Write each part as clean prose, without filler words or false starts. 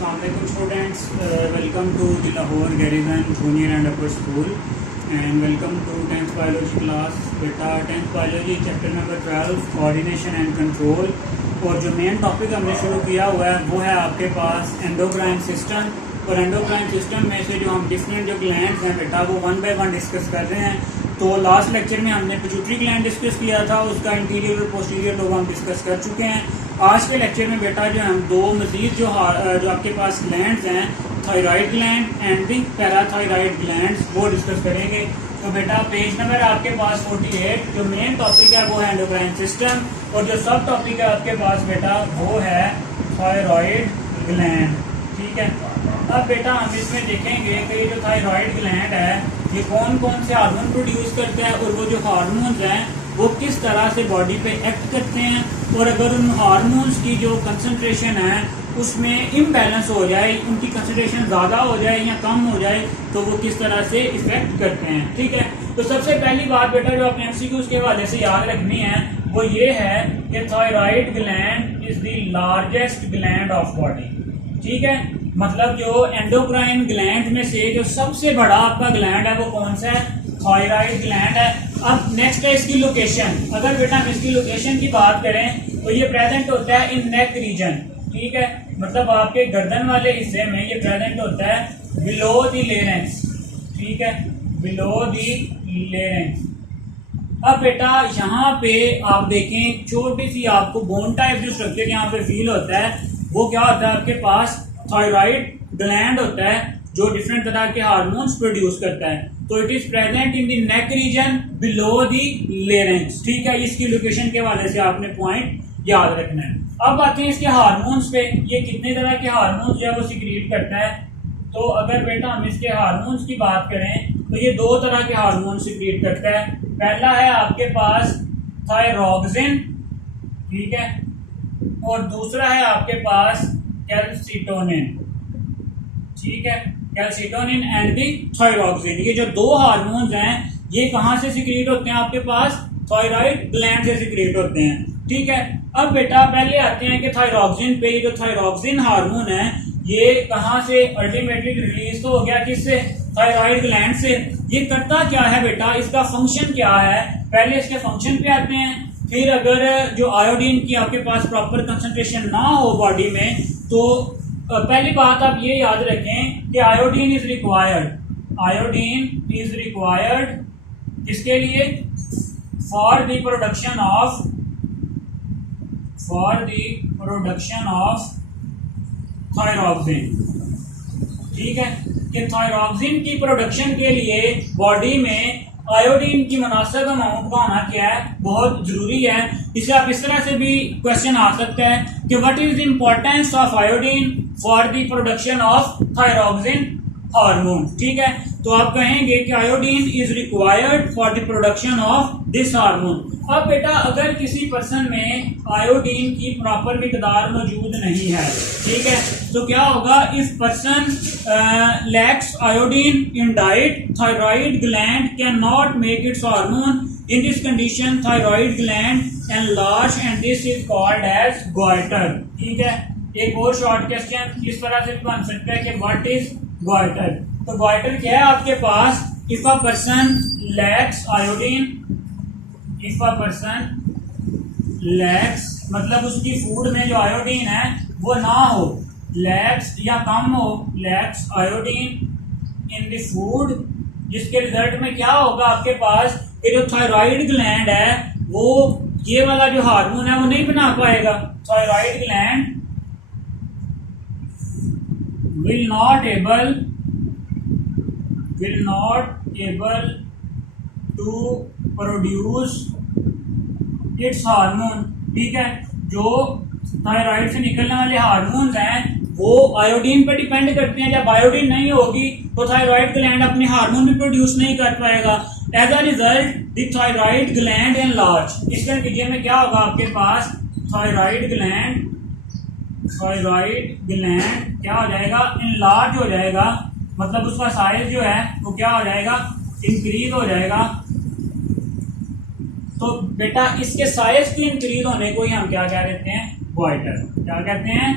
Assalamualaikum students, welcome to the Lahore Garrison Junior and Upper School and welcome to 10th biology class। बेटा 10th biology chapter number 12 coordination and control और जो main topic हमने शुरू किया हुआ है वो है आपके पास एंडोक्राइन सिस्टम। और एंडोक्राइन सिस्टम में से जो हम डिफरेंट जो ग्लैंड्स हैं बेटा वो वन बाय वन डिस्कस कर रहे हैं। तो लास्ट लेक्चर में हमने पिट्यूटरी ग्लैंड डिस्कस किया था, उसका इंटीरियर और पोस्टीरियर लोब हम डिस्कस कर चुके हैं। आज के लेक्चर में बेटा जो हम दो मजीद जो आपके पास ग्लैंड्स हैं, thyroid gland and the parathyroid glands, वो डिस्कस करेंगे। तो बेटा पेज नंबर आपके पास 48, जो मेन टॉपिक है वो है एंडोक्राइन सिस्टम और जो सब टॉपिक है आपके पास बेटा वो है थायराइड ग्लैंड। ठीक है, अब बेटा हम इसमें देखेंगे कि ये जो थायराइड ग्लैंड है ये कौन कौन से हार्मोन प्रोड्यूस करता है और वो जो हार्मोन्स हैं वो किस तरह से बॉडी पे एक्ट करते हैं, और अगर उन हार्मोन्स की जो कंसंट्रेशन है उसमें इम्बैलेंस हो जाए, उनकी कंसंट्रेशन ज़्यादा हो जाए या कम हो जाए, तो वो किस तरह से इफेक्ट करते हैं। ठीक है, तो सबसे पहली बात बेटा जो आपने एमसीक्यूज के हवाले से याद रखनी है वो ये है कि thyroid gland is the largest gland of body. ठीक है, मतलब जो एंडोक्राइन ग्लैंड में से जो सबसे बड़ा आपका ग्लैंड है वो कौन सा है? थायराइड ग्लैंड है। अब नेक्स्ट है इसकी लोकेशन। अगर बेटा हम इसकी लोकेशन की बात करें तो ये प्रेजेंट होता है इन नेक रीजन। ठीक है, मतलब आपके गर्दन वाले हिस्से में ये प्रेजेंट होता है बिलो द लेरेंक्स। ठीक है, बिलो द लेरेंक्स। अब बेटा यहाँ पे आप देखें छोटी सी आपको बोन टाइप जो स्ट्रक्चर यहाँ पे फील होता है वो क्या होता है? आपके पास थायराइड ग्लैंड होता है जो डिफरेंट तरह के हार्मोन्स प्रोड्यूस करता है। तो it is present in the neck region below the larynx. ठीक है, इसकी लोकेशन के हवाले से आपने पॉइंट याद रखना है। अब आते हैं इसके हार्मोन्स पे, ये कितने तरह के हार्मोन्स जो है वो सिक्रीट करता है। तो अगर बेटा हम इसके हार्मोन्स की बात करें तो ये दो तरह के हार्मोन सिक्रीट करता है। पहला है आपके पास थायरोक्सिन, ठीक है, और दूसरा है आपके पास कैल्सिटोनिन। ठीक है, कैल्सिटोनिन एंड दी थायरोक्सिन। ये जो दो हार्मोन्स हैं ये कहां से सिक्रीट होते हैं? आपके पास थायराइड ग्लैंड से सिक्रीट होते हैं। ठीक है, अब बेटा पहले आते हैं कि थायरोक्सिन पे। ये जो थायरोक्सिन हार्मोन है ये कहां से अल्टीमेटली रिलीज तो हो गया? किससे? थायराइड ग्लैंड से। ये करता क्या है बेटा, इसका फंक्शन क्या है? पहले इसके फंक्शन पे आते हैं। फिर अगर जो आयोडीन की आपके पास प्रॉपर कंसंट्रेशन ना हो बॉडी में तो पहली बात आप ये याद रखें कि iodine is required. Iodine is required किसके लिए? For the production of thyroxine. ठीक है, कि थायरोक्सिन की प्रोडक्शन के लिए बॉडी में आयोडीन की मुनासिब अमाउंट का होना क्या है? बहुत जरूरी है। इसे आप इस तरह से भी क्वेश्चन आ सकता है कि what is the importance of iodine for the production of thyroxine hormone. ठीक है, तो आप कहेंगे कि iodine is required for the production of this hormone. अब बेटा अगर किसी पर्सन में आयोडीन की प्रॉपर मिकदार मौजूद नहीं है, ठीक है, तो क्या होगा? If person lacks iodine in diet, thyroid gland can not make its hormone. In this condition thyroid gland enlarge and this is called as goitre. ठीक है, एक और शॉर्ट क्वेश्चन इस तरह से बन सकता है कि व्हाट इज गॉइटर। तो गॉइटर क्या है आपके पास? If a person lacks iodine, if a person lacks मतलब उसकी फूड में जो आयोडीन है वो ना हो, लैक्स या कम हो, lakhs iodine in the food, जिसके रिजल्ट में क्या होगा आपके पास कि जो थायराइड ग्लैंड है वो ये वाला जो हार्मोन है वो नहीं बना पाएगा। Thyroid gland will not able to produce its hormone. ठीक है, जो थायराइड से निकलने वाले हार्मोन्स हैं वो आयोडीन पर डिपेंड करते हैं। जब आयोडीन नहीं होगी तो थायराइड ग्लैंड अपने हार्मोन भी प्रोड्यूस नहीं कर पाएगा। As a result the thyroid gland enlarge. इस नतीजे में क्या होगा? आपके पास थायराइड ग्लैंड क्या हो जाएगा? इनलार्ज हो जाएगा, मतलब उसका साइज जो है वो क्या हो जाएगा? इंक्रीज हो जाएगा। तो बेटा इसके साइज के इंक्रीज होने को ही हम क्या कह देते हैं? गॉइटर। क्या कहते हैं?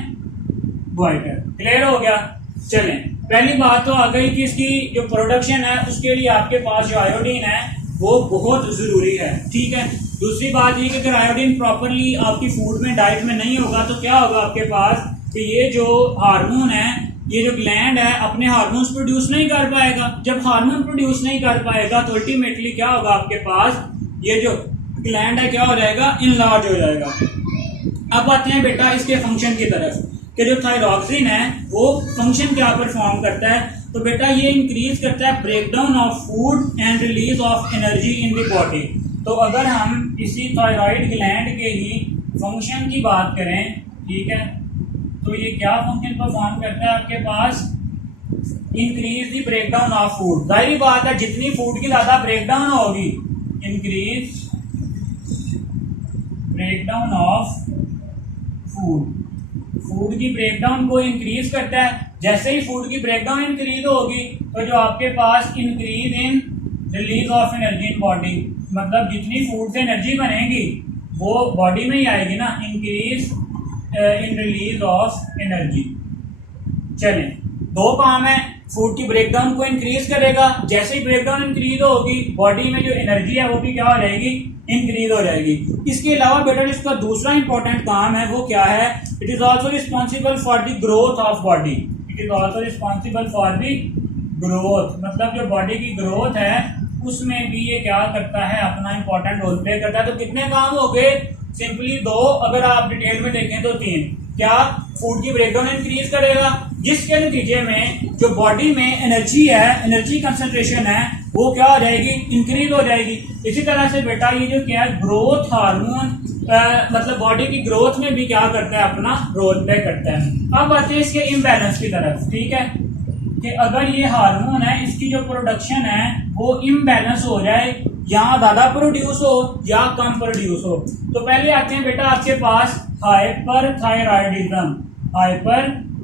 वाइटर। क्लियर हो गया। चलें, पहली बात तो आ गई कि इसकी जो प्रोडक्शन है उसके लिए आपके पास जो आयोडीन है वो बहुत जरूरी है। ठीक है। दूसरी बात ये कि अगर आयोडीन प्रॉपरली आपकी फूड में, डाइट में नहीं होगा तो क्या होगा आपके पास कि ये जो हार्मोन है, ये जो ग्लैंड है अपने हार्मोन्स प्रोड्यूस नहीं कर पाएगा। जब हार्मोन प्रोड्यूस नहीं कर पाएगा तो अल्टीमेटली क्या होगा आपके पास, ये जो ग्लैंड है क्या हो जाएगा, इनलार्ज हो जाएगा। अब आते हैं बेटा इसके फंक्शन की तरफ कि जो थायरॉक्सिन है वो फंक्शन क्या परफॉर्म करता है। तो बेटा ये इंक्रीज करता है breakdown of food and release of energy in the body. तो अगर हम इसी थायराइड ग्लैंड के ही फंक्शन की बात करें, ठीक है, तो ये क्या फंक्शन परफॉर्म करता है आपके पास, increase the breakdown of food. जाहिर बात है जितनी फूड की ज्यादा ब्रेकडाउन होगी, इंक्रीज ब्रेकडाउन ऑफ फूड की ब्रेकडाउन को इंक्रीज करता है। जैसे ही फूड की ब्रेकडाउन इंक्रीज होगी तो जो आपके पास increase in release of energy in body, मतलब जितनी फूड से एनर्जी बनेगी वो बॉडी में ही आएगी ना, increase in release of energy. चलें, दो काम है, फूड की ब्रेकडाउन को इंक्रीज करेगा, जैसे ही ब्रेकडाउन इंक्रीज होगी बॉडी में जो एनर्जी है वो भी क्या हो जाएगी, इंक्रीज हो जाएगी। इसके अलावा बेटा इसका दूसरा इंपॉर्टेंट काम है वो क्या है, it is also responsible for the growth of body. It is also responsible for the growth, मतलब जो बॉडी की ग्रोथ है उसमें भी ये क्या करता है, अपना इंपॉर्टेंट रोल प्ले करता है। तो कितने काम हो गए, सिंपली दो, अगर आप डिटेल में देखें तो तीन। क्या, फूड की ब्रेकडाउन इंक्रीज करेगा जिसके नतीजे में जो बॉडी में एनर्जी है, एनर्जी कंसंट्रेशन है वो क्या हो जाएगी, इंक्रीज हो जाएगी। इसी तरह से बेटा ये जो क्या है, ग्रोथ हार्मोन, मतलब बॉडी की ग्रोथ में भी क्या करता है, अपना रोल प्ले करता है। अब आते हैं इसके इम्बैलेंस की तरफ। ठीक है, कि अगर ये हार्मोन है इसकी जो प्रोडक्शन है वो इम्बैलेंस हो जाए, या ज्यादा प्रोड्यूस हो या कम प्रोड्यूस हो। तो पहले आते हैं बेटा आपके पास हाइपरथायराइडिज्म। हाइपरथायराइडिज्म,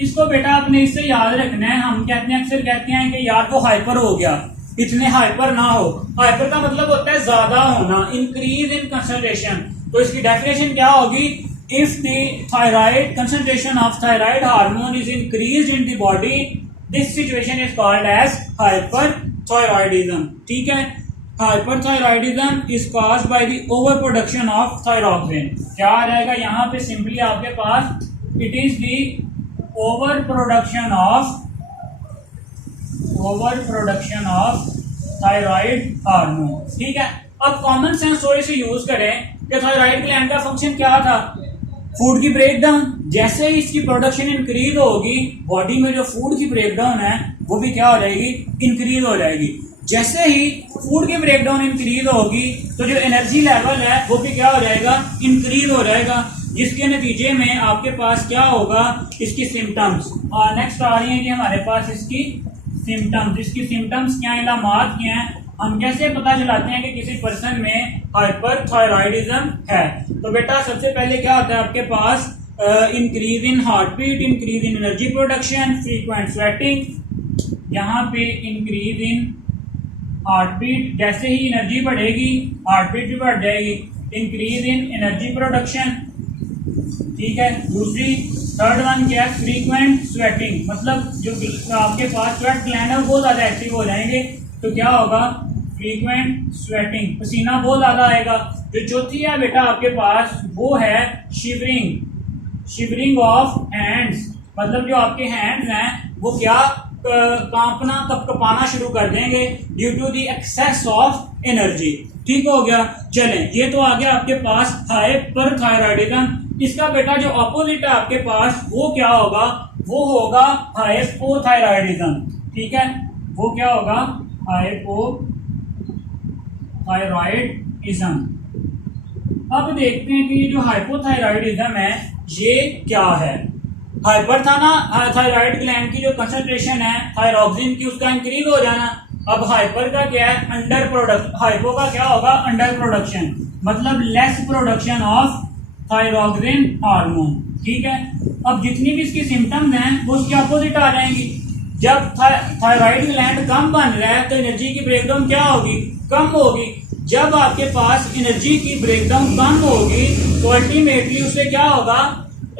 इसको बेटा आपने इससे याद रखना है। हम कहते हैं, अक्सर कहते हैं कि यार वो हाइपर हो गया, इतने हाइपर ना हो। हाइपर का मतलब होता है ज्यादा होना, इंक्रीज इन कंसंट्रेशन। तो इसकी डेफिनेशन क्या होगी, if the thyroid concentration of thyroid hormone is increased in the body, this situation is called as hyperthyroidism. ठीक है, hyperthyroidism is caused by the overproduction of thyroxine. क्या आ जाएगा यहाँ पे, सिंपली आपके पास it is the overproduction of thyroid hormone. ठीक है, अब कॉमन सेंस थोड़ी सी यूज करें कि थायराइड ग्लैंड का फंक्शन क्या था, फूड की ब्रेकडाउन। जैसे ही इसकी प्रोडक्शन इंक्रीज होगी बॉडी में जो फूड की ब्रेकडाउन है वो भी क्या हो जाएगी, इंक्रीज हो जाएगी। जैसे ही फूड की ब्रेकडाउन इंक्रीज होगी तो जो एनर्जी लेवल है वो भी क्या हो जाएगा, इंक्रीज हो जाएगा, जिसके नतीजे में आपके पास क्या होगा, इसकी सिम्टम्स। और नेक्स्ट आ रही है कि हमारे पास इसकी सिम्टम्स। इसकी सिम्टम्स क्या, इलामात क्या है, हम कैसे पता चलाते हैं कि किसी पर्सन में हाइपरथायराइडिज्म है। तो बेटा सबसे पहले क्या होता है आपके पास, increase in heartbeat, increase in energy production, frequent sweating. यहाँ पे इंक्रीज इन हार्ट बीट, जैसे ही एनर्जी बढ़ेगी हार्ट बीट भी बढ़ जाएगी। इंक्रीज इन एनर्जी प्रोडक्शन, ठीक है। दूसरी, थर्ड वन क्या है, फ्रीक्वेंट स्वेटिंग, मतलब जो आपके पास स्वेट ग्लैंड है वो बहुत ज्यादा एक्टिव हो जाएंगे तो क्या होगा, फ्रीक्वेंट स्वेटिंग, पसीना बहुत ज्यादा आएगा। जो चौथी है बेटा आपके पास वो है शिवरिंग ऑफ हैंड्स, मतलब जो आपके हैंड्स हैं वो क्या कांपना, कपकपाना शुरू कर देंगे due to the excess of energy. ठीक हो गया। चलें, ये तो आ गया आपके पास हाइपरथायराइडिज्म। इसका बेटा जो ऑपोजिट है आपके पास वो क्या होगा, वो होगा हाइपोथायराइडिज्म। ठीक है, वो क्या होगा, हाइपोथायराइडिज्म। अब देखते हैं कि ये जो हाइपोथायराइडिज्म है ये क्या है। हाइपर था ना, थायराइड ग्लैंड की जो कंसंट्रेशन है थायरॉक्सिन की उसका इंक्रीज हो जाना। अब हाइपर का क्या है, अंडर प्रोडक्ट। हाइपो का क्या होगा, अंडर प्रोडक्शन, मतलब less production of thyroxine hormone. ठीक है, अब जितनी भी इसकी सिम्टम्स हैं वो उसके अपोजिट आ जाएंगी। जब थायराइड ग्लैंड कम बन रहा है तो एनर्जी की ब्रेकडाउन क्या होगी, कम होगी। जब आपके पास एनर्जी की ब्रेकडाउन कम होगी तो क्या होगा, हाइपर थायराइडिज्म। ठीक है, अब जितनी भी इसकी सिम्टम्स हैं वो उसके अपोजिट आ जाएंगी। जब थायराइड ग्लैंड कम बन रहा है तो एनर्जी की ब्रेकडाउन क्या होगी, कम होगी। जब आपके पास तो अल्टीमेटली उससे क्या होगा,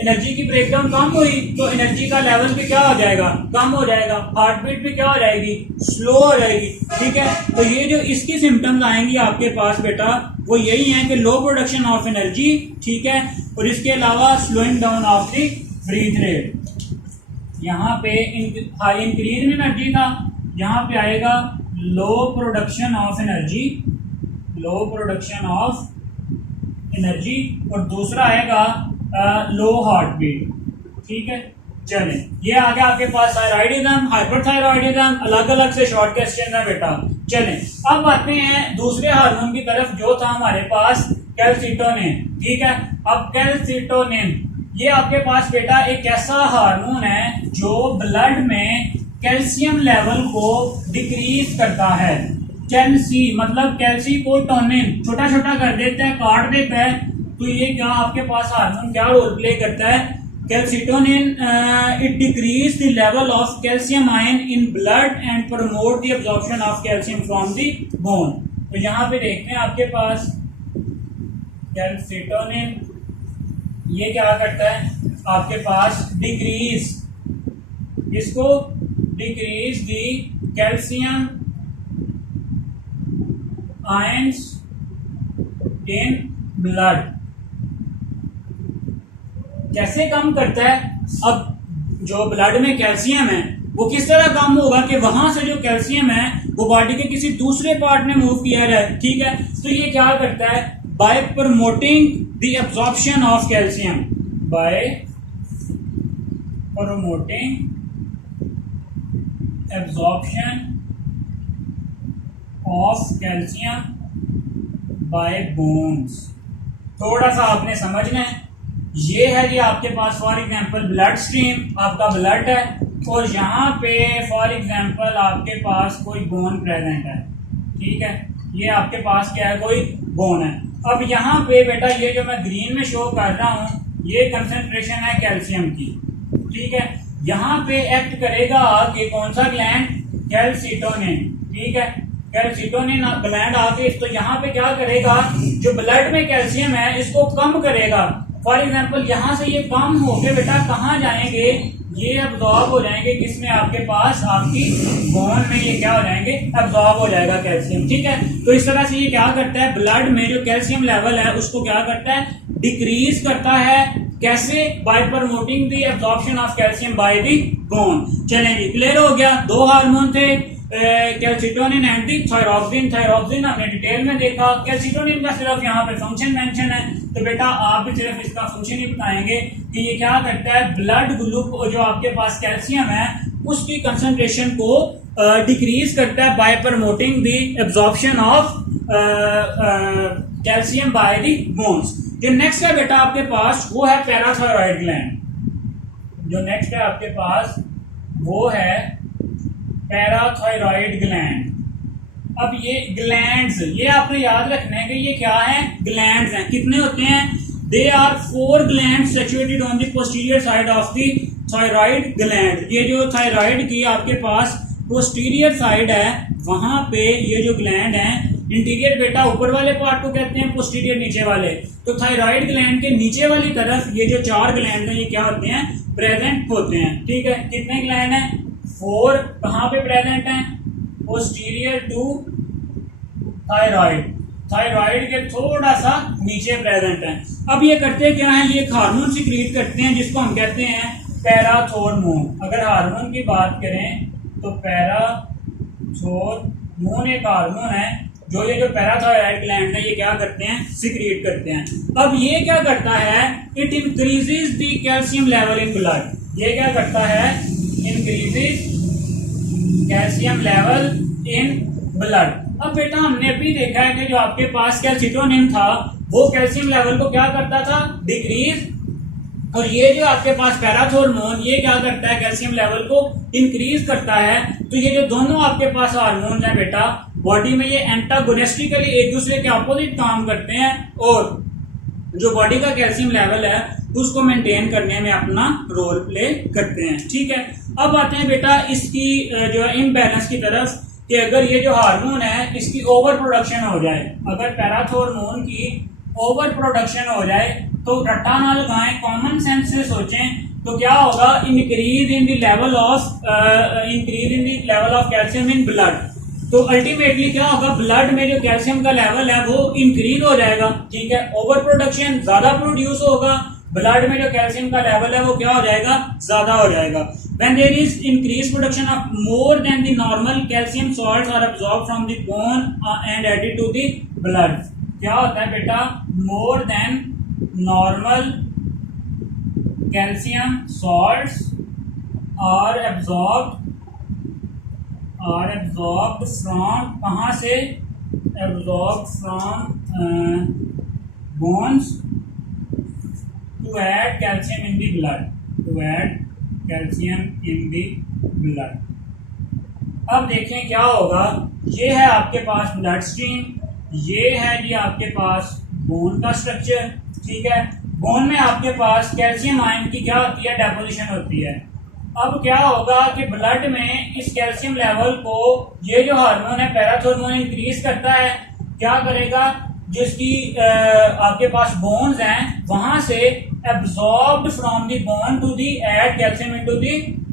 एनर्जी की ब्रेकडाउन कम हुई तो एनर्जी का लेवल भी क्या हो जाएगा, कम हो जाएगा, हार्ट बीट भी क्या हो जाएगी, स्लो हो जाएगी। ठीक है, तो ये जो इसकी सिम्टम्स आएंगी आपके पास बेटा वो यही है कि लो प्रोडक्शन ऑफ एनर्जी, ठीक है, और इसके अलावा slowing down of the breath rate. यहाँ पे हाई इंक्रीज में एनर्जी था, यहाँ पे आएगा low production of energy, low production of energy, और दूसरा आएगा लो हार्ट बीट। ठीक है, चलें, ये आ गया आपके पास थायराइडिज्म, हाइपरथायराइडिज्म, अलग अलग से शॉर्ट क्वेश्चन है बेटा। चलें, अब आते हैं दूसरे हार्मोन की तरफ जो था हमारे पास कैल्सिटोनिन। ठीक है, अब कैल्सिटोनिन ये आपके पास बेटा एक ऐसा हार्मोन है जो ब्लड में कैल्शियम लेवल को डिक्रीज करता है। कैल्सी मतलब कैल्सी को टोनिन छोटा छोटा कर देता है, काट देता है, तो ये क्या आपके पास हार्मोन क्या रोल प्ले करता है, calcitonin it decrease the level of calcium ion in blood and promote the absorption of calcium from the bone. तो यहाँ पे देखते हैं आपके पास कैल्सिटोनिन ये क्या करता है आपके पास, डिक्रीज, इसको decrease the calcium ions in blood. कैसे कम करता है, अब जो ब्लड में कैल्शियम है वो किस तरह कम होगा कि वहां से जो कैल्शियम है वो बॉडी के किसी दूसरे पार्ट में मूव किया जाए। ठीक है, तो ये क्या करता है, bye promoting the absorption of calcium, bye promoting absorption of calcium by bones. थोड़ा सा आपने समझना है, ये है कि आपके पास फॉर एग्जांपल ब्लड स्ट्रीम, आपका ब्लड है, और यहाँ पे फॉर एग्जांपल आपके पास कोई बोन प्रेजेंट है। ठीक है, ये आपके पास क्या है, कोई बोन है। अब यहाँ पे बेटा ये जो मैं ग्रीन में शो कर रहा हूँ ये कंसंट्रेशन है कैल्शियम की। ठीक है, यहाँ पे एक्ट करेगा कि कौन सा ग्लैंड, कैल्सिटोनिन। ठीक है, कैल्सिटोनिन ग्लैंड आके तो यहाँ पे क्या करेगा, जो ब्लड में कैल्शियम है इसको कम करेगा। फॉर एग्जांपल यहाँ से ये कम होके बेटा कहाँ जाएंगे, ये एब्जॉर्ब हो जाएंगे किसमें, आपके पास आपकी बोन में ये क्या हो जाएंगे, एब्जॉर्ब हो जाएगा कैल्शियम। ठीक है, तो इस तरह से ये क्या करता है, ब्लड में जो कैल्शियम लेवल है उसको क्या करता है, डिक्रीज करता है। कैसे, bye promoting the absorption of calcium by the bone. चलें जी, क्लियर हो गया। दो हार्मोन थे, calcitonin and the thyroxine. Thyroxine हमने डिटेल में देखा, कैल्सिटोनिन का सिर्फ यहाँ पे फंक्शन मेंशन है, तो बेटा आप भी सिर्फ इसका फंक्शन ही बताएंगे कि ये क्या करता है, ब्लड ग्लूकोज जो आपके पास कैल्शियम है उसकी कंसंट्रेशन को डिक्रीज करता है bye promoting the absorption of calcium by the bones. जो नेक्स्ट है बेटा आपके पास वो है पैराथायरॉइड ग्लैंड। जो नेक्स्ट है आपके पास वो है पैराथायरॉइड ग्लैंड। अब ये ग्लैंड्स, ये आपने याद रखना है कि ये क्या है, ग्लैंड्स हैं। कितने होते हैं, they are 4 glands situated on the posterior side of the thyroid gland. ये जो थायराइड की आपके पास पोस्टीरियर साइड है वहां पे ये जो ग्लैंड है, इंटीरियर बेटा ऊपर वाले पार्ट को कहते हैं, पोस्टीरियर नीचे वाले। तो थायराइड ग्लैंड के नीचे वाली तरफ ये जो 4 ग्लैंड हैं ये क्या होते हैं, प्रेजेंट होते हैं। ठीक है, कितने ग्लैंड हैं, 4। कहां पे प्रेजेंट हैं, पोस्टीरियर टू थायराइड, थायराइड के थोड़ा सा नीचे प्रेजेंट है। अब ये करते क्या है, ये हार्मोन सिक्रीट करते हैं जिसको हम कहते हैं पैराथोर्मोन। अगर हार्मोन की बात करें तो पैराथोर्मोन एक हार्मोन है जो ये जो पैराथायराइड ग्लैंड है ये क्या करते हैं, सिक्रीट करते हैं। अब ये क्या करता है, it increases the calcium level in blood. ये क्या करता है, increases calcium level in blood. अब बेटा हमने अभी देखा है कि जो आपके पास कैल्सिटोनिन था वो कैल्शियम लेवल को क्या करता था, डिक्रीज, और ये जो आपके पास पैराथोर्मोन ये क्या करता है, कैल्शियम लेवल को इंक्रीज करता है। तो ये जो दोनों आपके पास हार्मोन है बेटा बॉडी में, ये एंटागोनिस्टिकली एक दूसरे के अपोजिट काम करते हैं और जो बॉडी का कैल्शियम लेवल है उसको मेंटेन करने में अपना रोल प्ले करते हैं। ठीक है, अब आते हैं बेटा इसकी जो है इम्बैलेंस की तरफ, कि अगर ये जो हार्मोन है इसकी ओवर प्रोडक्शन हो जाए, अगर पैराथोर्मोन की ओवर प्रोडक्शन हो जाए तो रट्टा ना लगाएं, कॉमन सेंस से सोचें तो क्या होगा, increase in the level of calcium in blood. तो अल्टीमेटली क्या होगा, ब्लड में जो कैल्शियम का लेवल है वो इंक्रीज हो जाएगा, ठीक है। ओवर प्रोडक्शन, ज्यादा प्रोड्यूस होगा, ब्लड में जो कैल्शियम का लेवल है वो क्या हो जाएगा, ज्यादा हो जाएगा। When there is increase production of more than the normal, calcium salts are absorbed from the bone and added to the blood. क्या होता है बेटा, more than normal calcium salts are absorbed from, कहां से, absorbed from bones to add calcium in the blood, अब देखें क्या होगा, ये है आपके पास ब्लड स्ट्रीम, ये है जी आपके पास बोन का स्ट्रक्चर, ठीक है। बोन में आपके पास कैल्शियम आयन की क्या होती है, डेपोजिशन होती है। अब क्या होगा कि ब्लड में इस कैल्शियम लेवल को ये जो हार्मोन है पैराथॉर्मोन इंक्रीज करता है, क्या करेगा, जिसकी आपके पास बोन्स हैं वहां से absorbed from the bone to the add calcium into the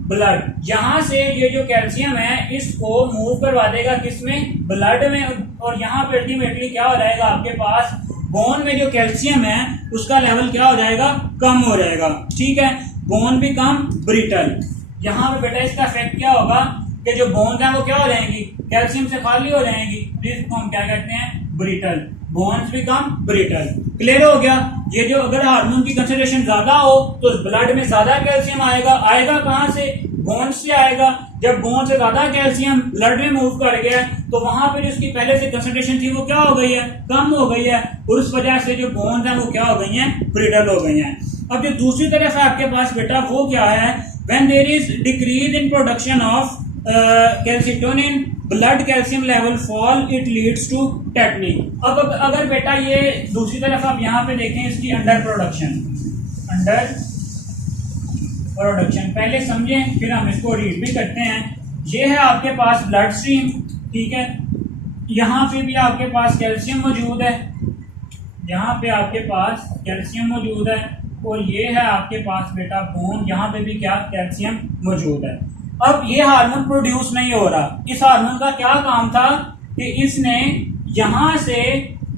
blood, यहां से ये जो कैल्शियम है इसको मूव करवा देगा किसमें, ब्लड में, और यहाँ पे अल्टीमेटली क्या हो जाएगा, आपके पास बोन में जो कैल्शियम है उसका लेवल क्या हो जाएगा, कम हो जाएगा, ठीक है। बोन भी कम, ब्रिटल। यहाँ पे बेटा इसका इफेक्ट क्या होगा कि जो बोन्स हैं वो क्या हो जाएंगी, कैल्शियम से खाली हो जाएंगी, जिसको हम क्या कहते हैं, ब्रिटल। बोन्स भी कम, ब्रिटल। क्लियर हो गया। ये जो अगर हार्मोन की कंसंट्रेशन ज्यादा हो तो ब्लड में ज्यादा कैल्शियम आएगा कहां से, बोन से आएगा। जब बोन से ज्यादा कैल्शियम ब्लड में मूव कर गया तो वहां पे जिसकी पहले से कंसंट्रेशन थी वो क्या हो गई है, कम हो गई है, और उस वजह से जो बोन्स हैं वो क्या हो गई हैं, ब्रिटल हो गई हैं। अब जो दूसरी तरफ है आपके पास बेटा वो क्या है, when there is decrease in production of calcitonin, blood calcium level fall, it leads to tetany. अब अगर बेटा ये दूसरी तरफ आप यहाँ पे देखें इसकी अंडर प्रोडक्शन, पहले समझें फिर हम इसको रीड भी करते हैं। ये है आपके पास ब्लड स्ट्रीम, ठीक है, यहाँ पे भी आपके पास कैल्शियम मौजूद है, यहाँ पे आपके पास कैल्शियम मौजूद है, और ये है आपके पास बेटा बोन, यहाँ पे भी क्या कैल्शियम मौजूद है। अब ये हार्मोन प्रोड्यूस नहीं हो रहा, इस हार्मोन का क्या काम था कि इसने यहां से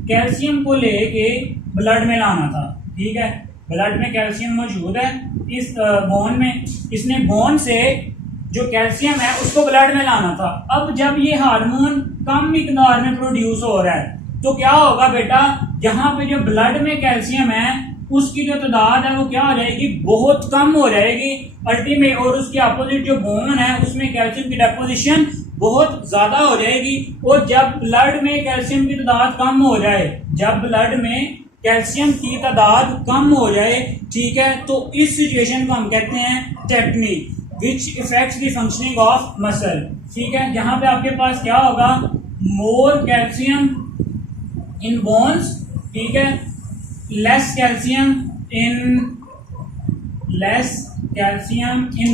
कैल्शियम को लेके ब्लड में लाना था, ठीक है। ब्लड में कैल्शियम मौजूद है इस बोन में, इसने बोन से जो कैल्शियम है उसको ब्लड में लाना था। अब जब ये हार्मोन कम मिकदार में प्रोड्यूस हो रहा है तो क्या होगा बेटा, यहाँ पे जो ब्लड में कैल्शियम है उसकी जो तादाद है वो क्या हो जाएगी, बहुत कम हो जाएगी अल्टीमेट, और उसके अपोजिट जो बोन है उसमें कैल्शियम की डेपोजिशन बहुत ज्यादा हो जाएगी। और जब ब्लड में कैल्शियम की तादाद कम हो जाए, जब ब्लड में कैल्शियम की तादाद कम हो जाए, ठीक है, तो इस सिचुएशन को हम कहते हैं tetani, which effects the functioning of muscle, ठीक है। यहाँ पे आपके पास क्या होगा, मोर कैल्शियम इन बोन्स, ठीक है, लेस कैल्शियम इन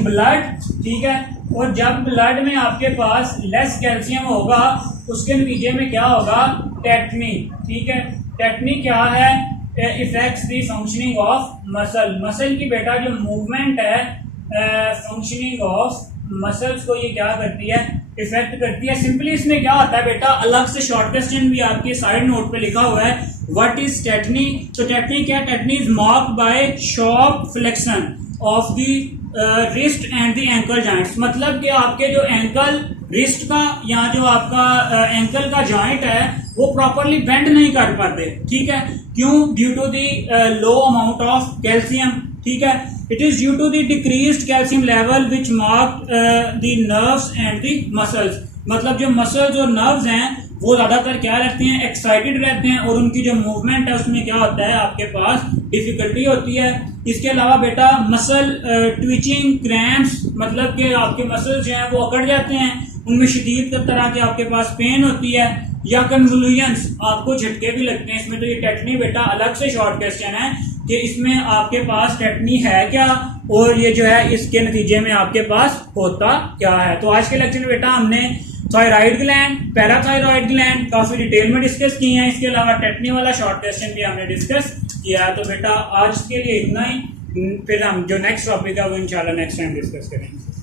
ब्लड, ठीक है। और जब ब्लड में आपके पास लेस कैल्शियम होगा उसके नतीजे में क्या होगा, टेटनी, ठीक है। टेटनी क्या है, effects the functioning of muscle की बेटा जो मूवमेंट है, फंक्शनिंग ऑफ मसल्स को ये क्या करती है, इफेक्ट करती है। सिंपली इसमें क्या होता है बेटा, अलग से शॉर्ट क्वेश्चन भी आपके साइड नोट पे लिखा हुआ है, व्हाट इज टेटनी। तो टेटनी क्या, tetani is marked by sharp flexion of the wrist and the ankle joints, मतलब कि आपके जो एंकल, रिस्ट का या जो आपका एंकल का जॉइंट है वो प्रॉपरली बेंड नहीं कर पाते, ठीक है। क्यों, due to the low amount of calcium, ठीक है। It is due to the decreased calcium level which mark the nerves and the muscles, मतलब जो मसल्स और नर्व्स हैं वो ज्यादातर क्या रहते हैं, एक्साइटेड रहते हैं, और उनकी जो मूवमेंट है उसमें क्या होता है, आपके पास डिफिकल्टी होती है। इसके अलावा बेटा मसल ट्विचिंग, क्रैम्प्स, मतलब कि आपके मसल्स जो हैं वो अकड़ जाते हैं, उनमें शदीद तरह के आपके पास पेन होती है, या कन्वुल्यूशंस, आपको झटके भी लगते हैं। इसमें तो ये टेटनी बेटा अलग से शॉर्ट क्वेश्चन है कि इसमें आपके पास टेटनी है क्या, और ये जो है इसके नतीजे में आपके पास होता क्या है। तो आज के लेक्चर में बेटा हमने थायराइड ग्लैंड, पैराथायरॉइड ग्लैंड काफी डिटेल में डिस्कस किए हैं, इसके अलावा टेटनी वाला शॉर्ट क्वेश्चन भी हमने डिस्कस किया। किया है। तो बेटा आज के लिए इतना ही, फिर हम जो नेक्स्ट टॉपिक है वो इंशाल्लाह नेक्स्ट टाइम डिस्कस करेंगे।